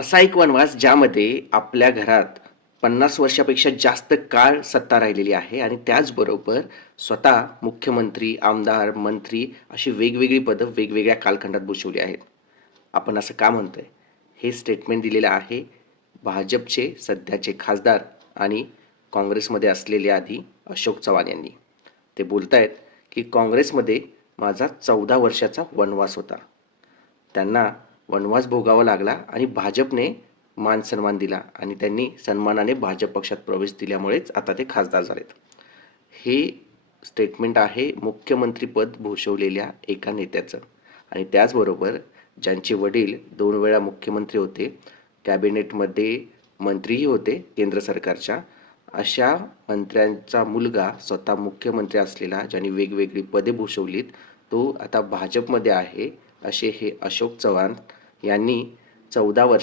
असा एक वनवास ज्यामध्ये आपल्या घरात पन्नास वर्षापेक्षा जास्त काळ सत्ता राहिलेली आहे आणि त्याचबरोबर स्वतः मुख्यमंत्री आमदार मंत्री अशी वेगवेगळी पदं वेगवेगळ्या कालखंडात भूषवली आहेत. आपण असं का म्हणतोय? हे स्टेटमेंट दिलेलं आहे भाजपचे सध्याचे खासदार आणि काँग्रेसमध्ये असलेले आधी अशोक चव्हाण यांनी. ते बोलत आहेत की काँग्रेसमध्ये माझा चौदा वर्षाचा वनवास होता. त्यांना वनवास भोगावा लागला आणि भाजपने मान सन्मान दिला आणि त्यांनी सन्मानाने भाजप पक्षात प्रवेश दिल्यामुळेच आता ते खासदार झालेत. हे स्टेटमेंट आहे मुख्यमंत्रीपद भूषवलेल्या एका नेत्याचं. आणि त्याचबरोबर ज्यांचे वडील दोन वेळा मुख्यमंत्री होते कॅबिनेटमध्ये मंत्रीही होते केंद्र सरकारच्या अशा मंत्र्यांचा मुलगा स्वतः मुख्यमंत्री असलेला ज्यांनी वेगवेगळी पदे भूषवलीत तो आता भाजपमध्ये आहे असे हे अशोक चव्हाण यांनी चौदा वर्ष